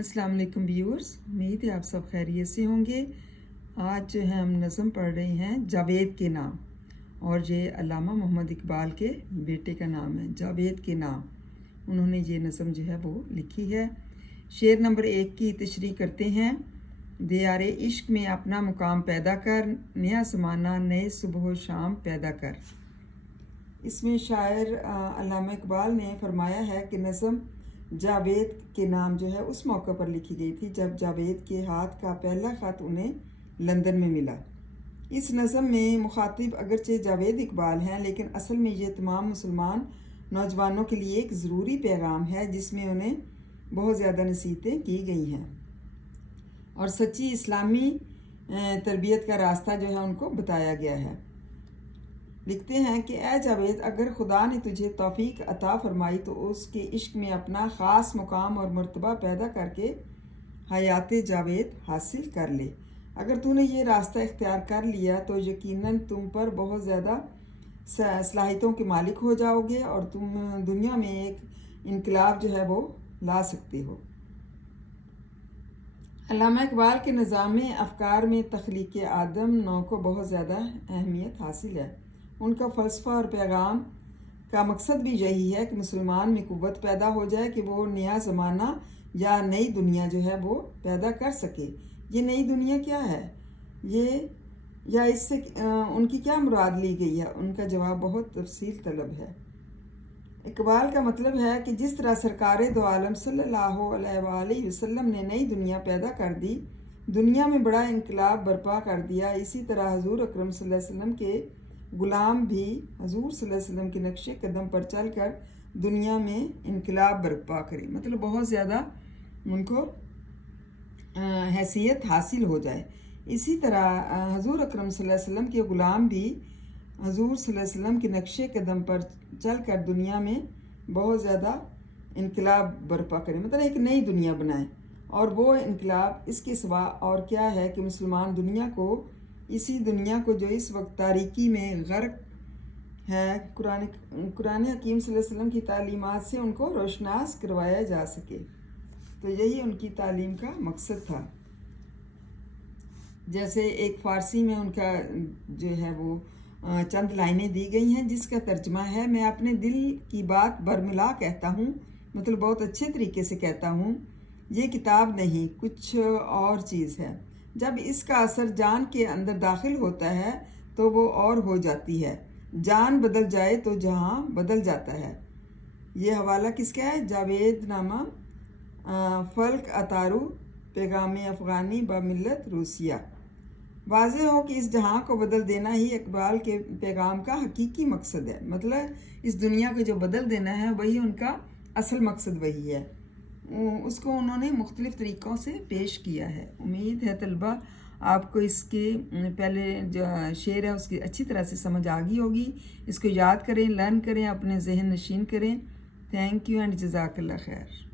अस्सलाम वालेकुम व्यूअर्स, उम्मीद है आप सब खैरियत से होंगे। आज जो है हम नज़म पढ़ रहे हैं जावेद के नाम, और ये अल्लामा मोहम्मद इकबाल के बेटे का नाम है। जावेद के नाम उन्होंने ये नज़म जो है वो लिखी है। शेर नंबर 1 की तशरीह करते हैं। दियारे इश्क में अपना मुकाम पैदा कर, नया ज़माना नए सुबह शाम पैदा कर। इसमें शायर अल्लामा इकबाल ने फरमाया है कि नज़म जावेद के नाम जो है उस मौके पर लिखी गई थी जब जावेद के हाथ का पहला ख़त उन्हें लंदन में मिला। इस नज़म में मुखातिब अगरचे जावेद इकबाल हैं, लेकिन असल में ये तमाम मुसलमान नौजवानों के लिए एक ज़रूरी पैगाम है जिसमें उन्हें बहुत ज़्यादा नसीहतें की गई हैं और सच्ची इस्लामी तरबियत का रास्ता जो है उनको बताया गया है। लिखते हैं कि ए जावेद, अगर खुदा ने तुझे तौफीक अता फरमाई तो उसके इश्क में अपना ख़ास मुकाम और मर्तबा पैदा करके हयात जावेद हासिल कर ले। अगर तूने ये रास्ता इख्तियार कर लिया तो यकीनन तुम पर बहुत ज़्यादा सलाहियतों के मालिक हो जाओगे और तुम दुनिया में एक इनकलाब जो है वो ला सकते हो। अल्लामा इकबाल के निज़ाम अफ़कार में तख्लीक़ आदम नौ को बहुत ज़्यादा अहमियत हासिल है। उनका फ़लसफ़ा और पैगाम का मकसद भी यही है कि मुसलमान में क़ुव्वत पैदा हो जाए कि वो नया ज़माना या नई दुनिया जो है वो पैदा कर सके। ये नई दुनिया क्या है, ये या इससे उनकी क्या मुराद ली गई है, उनका जवाब बहुत तफसील तलब है। इकबाल का मतलब है कि जिस तरह सरकार दो आलम सल्लल्लाहु अलैहि वसल्लम ने नई दुनिया पैदा कर दी, दुनिया में बड़ा इनकलाब बर्पा कर दिया, इसी तरह हुज़ूर अकरम सल्लल्लाहु अलैहि वसल्लम के ग़ुलाम भी हुज़ूर सल्लल्लाहु अलैहि वसल्लम के नक्शे कदम पर चल कर दुनिया में इनकलाब बर्पा करें, मतलब बहुत ज़्यादा उनको हैसियत हासिल हो जाए। इसी तरह हुज़ूर अकरम सल्लल्लाहु अलैहि वसल्लम के ग़ुलाम भी हुज़ूर सल्लल्लाहु अलैहि वसल्लम के नक्शे कदम पर चल कर दुनिया में बहुत ज़्यादा इनकलाब बर्पा करें, मतलब एक नई दुनिया बनाएं। और वो इनकलाब इसके सिवा और क्या है कि मुसलमान दुनिया को, इसी दुनिया को जो इस वक्त तारीकी में गर्क है, कुरान हकीम सल्लल्लाहु अलैहि वसल्लम की तालीमात से उनको रोशनास करवाया जा सके। तो यही उनकी तालीम का मकसद था। जैसे एक फ़ारसी में उनका जो है वो चंद लाइनें दी गई हैं जिसका तर्जमा है, मैं अपने दिल की बात बरमिला कहता हूँ, मतलब बहुत अच्छे तरीके से कहता हूँ, ये किताब नहीं कुछ और चीज़ है। जब इसका असर जान के अंदर दाखिल होता है तो वो और हो जाती है, जान बदल जाए तो जहाँ बदल जाता है। ये हवाला किसका है? जावेद नामा फ़ल्क अतारू पैगाम अफ़गानी ब मिल्लत रूसिया। वाज़े हो कि इस जहाँ को बदल देना ही इकबाल के पैगाम का हकीकी मकसद है, मतलब इस दुनिया को जो बदल देना है वही उनका असल मकसद वही है। उसको उन्होंने मुख्तलिफ़ तरीक़ों से पेश किया है। उम्मीद है तलबा आपको इसके पहले जो शेर है उसकी अच्छी तरह से समझ आ गई होगी। इसको याद करें, लर्न करें, अपने जहन नशीन करें। थैंक यू एंड जज़ाकल्लाह खैर।